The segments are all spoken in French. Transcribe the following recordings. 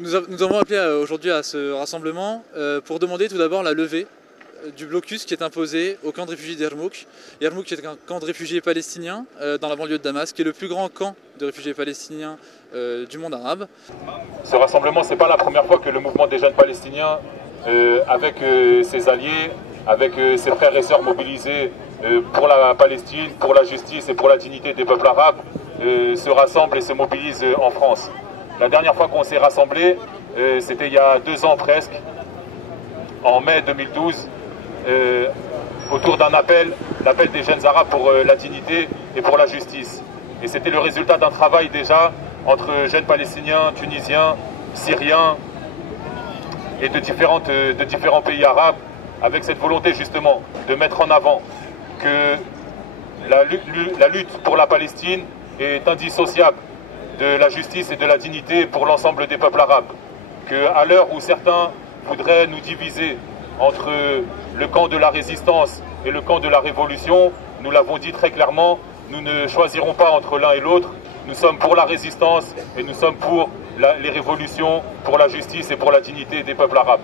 Nous avons appelé aujourd'hui à ce rassemblement pour demander tout d'abord la levée du blocus qui est imposé au camp de réfugiés d'Yarmouk. Yarmouk est un camp de réfugiés palestiniens dans la banlieue de Damas, qui est le plus grand camp de réfugiés palestiniens du monde arabe. Ce rassemblement, ce n'est pas la première fois que le mouvement des jeunes palestiniens, avec ses alliés, avec ses frères et sœurs mobilisés pour la Palestine, pour la justice et pour la dignité des peuples arabes, se rassemble et se mobilise en France. La dernière fois qu'on s'est rassemblés, c'était il y a 2 ans presque, en mai 2012, autour d'un appel, l'appel des jeunes arabes pour la dignité et pour la justice. Et c'était le résultat d'un travail déjà entre jeunes palestiniens, tunisiens, syriens et de différents pays arabes, avec cette volonté justement de mettre en avant que la lutte pour la Palestine est indissociable de la justice et de la dignité pour l'ensemble des peuples arabes. Qu'à l'heure où certains voudraient nous diviser entre le camp de la résistance et le camp de la révolution, nous l'avons dit très clairement, nous ne choisirons pas entre l'un et l'autre. Nous sommes pour la résistance et nous sommes pour les révolutions, pour la justice et pour la dignité des peuples arabes.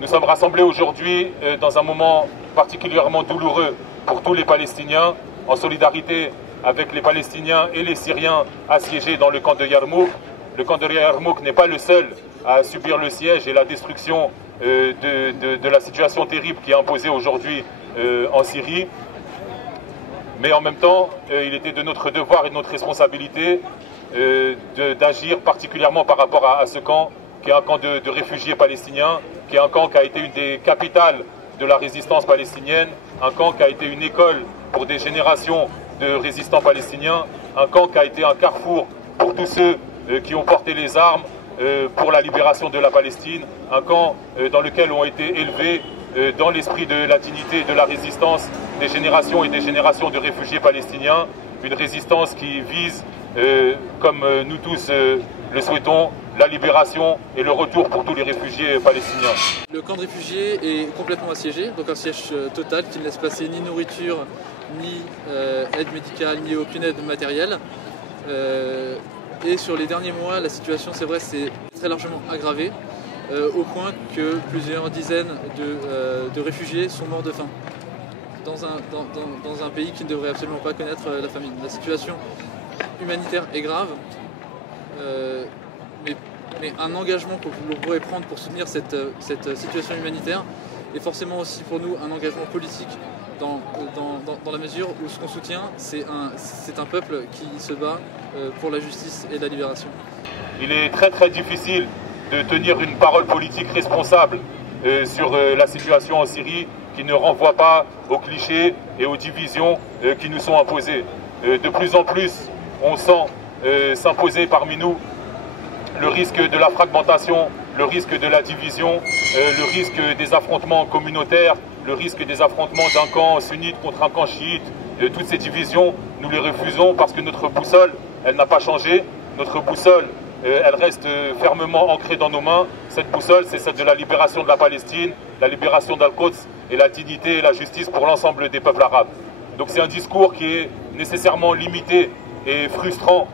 Nous sommes rassemblés aujourd'hui dans un moment particulièrement douloureux pour tous les Palestiniens, en solidarité avec les Palestiniens et les Syriens assiégés dans le camp de Yarmouk. Le camp de Yarmouk n'est pas le seul à subir le siège et la destruction de la situation terrible qui est imposée aujourd'hui en Syrie. Mais en même temps, il était de notre devoir et de notre responsabilité d'agir particulièrement par rapport à ce camp, qui est un camp de réfugiés palestiniens, qui est un camp qui a été une des capitales de la résistance palestinienne, un camp qui a été une école pour des générations de résistants palestiniens, un camp qui a été un carrefour pour tous ceux qui ont porté les armes pour la libération de la Palestine, un camp dans lequel ont été élevés dans l'esprit de la dignité et de la résistance des générations et des générations de réfugiés palestiniens, une résistance qui vise, comme nous tous le souhaitons, la libération et le retour pour tous les réfugiés palestiniens. Le camp de réfugiés est complètement assiégé, donc un siège total qui ne laisse passer ni nourriture, ni aide médicale, ni aucune aide matérielle. Et sur les derniers mois, la situation, c'est vrai, s'est très largement aggravée, au point que plusieurs dizaines de réfugiés sont morts de faim dans un pays qui ne devrait absolument pas connaître la famine. La situation humanitaire est grave, mais un engagement que l'on pourrait prendre pour soutenir cette situation humanitaire est forcément aussi pour nous un engagement politique, dans la mesure où ce qu'on soutient, c'est un peuple qui se bat pour la justice et la libération. Il est très très difficile de tenir une parole politique responsable sur la situation en Syrie, qui ne renvoie pas aux clichés et aux divisions qui nous sont imposées. De plus en plus, on sent s'imposer parmi nous le risque de la fragmentation, le risque de la division, le risque des affrontements communautaires, le risque des affrontements d'un camp sunnite contre un camp chiite. Toutes ces divisions, nous les refusons parce que notre boussole, elle n'a pas changé. Notre boussole, elle reste fermement ancrée dans nos mains. Cette boussole, c'est celle de la libération de la Palestine, la libération d'Al-Quds et la dignité et la justice pour l'ensemble des peuples arabes. Donc c'est un discours qui est nécessairement limité et frustrant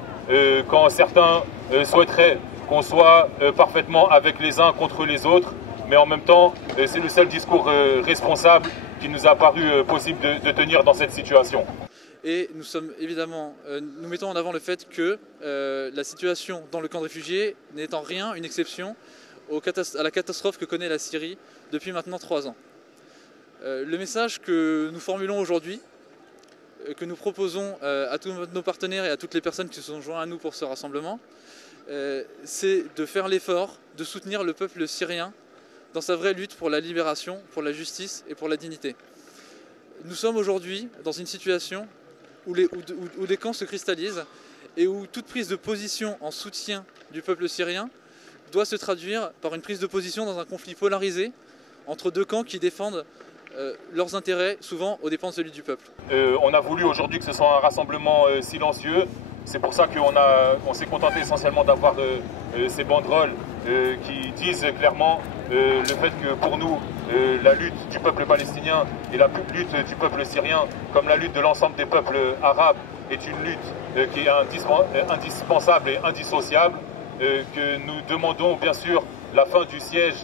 quand certains souhaiteraient qu'on soit parfaitement avec les uns contre les autres, mais en même temps, c'est le seul discours responsable qui nous a paru possible de tenir dans cette situation. Et nous sommes évidemment, nous mettons en avant le fait que la situation dans le camp de réfugiés n'est en rien une exception à la catastrophe que connaît la Syrie depuis maintenant 3 ans. Le message que nous formulons aujourd'hui, que nous proposons à tous nos partenaires et à toutes les personnes qui se sont joints à nous pour ce rassemblement, c'est de faire l'effort de soutenir le peuple syrien dans sa vraie lutte pour la libération, pour la justice et pour la dignité. Nous sommes aujourd'hui dans une situation où les camps se cristallisent et où toute prise de position en soutien du peuple syrien doit se traduire par une prise de position dans un conflit polarisé entre 2 camps qui défendent leurs intérêts, souvent aux dépens de celui du peuple. On a voulu aujourd'hui que ce soit un rassemblement silencieux. C'est pour ça qu'on s'est contenté essentiellement d'avoir ces banderoles qui disent clairement le fait que pour nous, la lutte du peuple palestinien et la lutte du peuple syrien, comme la lutte de l'ensemble des peuples arabes, est une lutte qui est indispensable et indissociable. que nous demandons bien sûr la fin du siège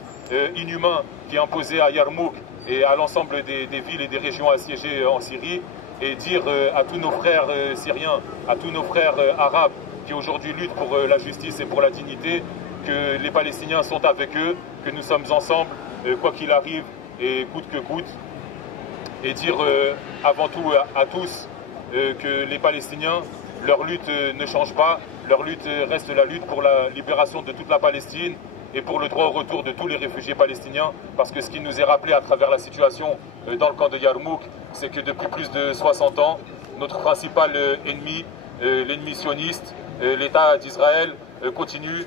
inhumain qui est imposé à Yarmouk et à l'ensemble des villes et des régions assiégées en Syrie, et dire à tous nos frères syriens, à tous nos frères arabes qui aujourd'hui luttent pour la justice et pour la dignité, que les Palestiniens sont avec eux, que nous sommes ensemble, quoi qu'il arrive et coûte que coûte, et dire avant tout à tous que les Palestiniens, leur lutte ne change pas, leur lutte reste la lutte pour la libération de toute la Palestine et pour le droit au retour de tous les réfugiés palestiniens, parce que ce qui nous est rappelé à travers la situation dans le camp de Yarmouk, c'est que depuis plus de 60 ans, notre principal ennemi, l'ennemi sioniste, l'État d'Israël, continue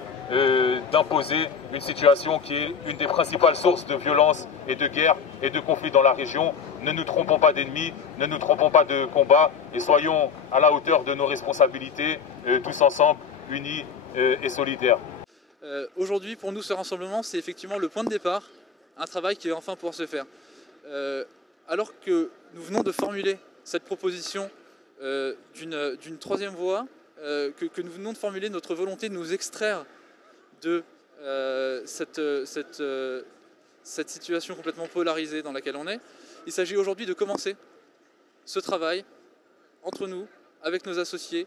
d'imposer une situation qui est une des principales sources de violence et de guerre et de conflits dans la région. Ne nous trompons pas d'ennemis, ne nous trompons pas de combat et soyons à la hauteur de nos responsabilités, tous ensemble, unis et solidaires. Aujourd'hui, pour nous, ce rassemblement, c'est effectivement le point de départ, un travail qui va enfin pouvoir se faire. Alors que nous venons de formuler cette proposition d'une troisième voie, que nous venons de formuler notre volonté de nous extraire de cette situation complètement polarisée dans laquelle on est, il s'agit aujourd'hui de commencer ce travail entre nous, avec nos associés,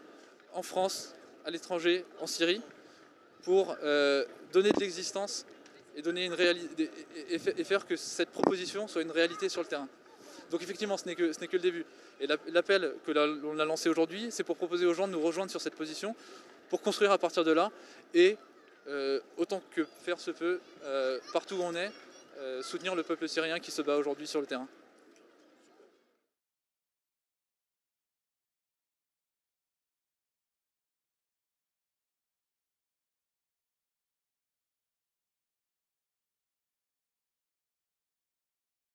en France, à l'étranger, en Syrie, pour donner de l'existence et, et faire que cette proposition soit une réalité sur le terrain. Donc effectivement, ce n'est que le début. Et l'appel que l'on a lancé aujourd'hui, c'est pour proposer aux gens de nous rejoindre sur cette position, pour construire à partir de là, et autant que faire se peut, partout où on est, soutenir le peuple syrien qui se bat aujourd'hui sur le terrain.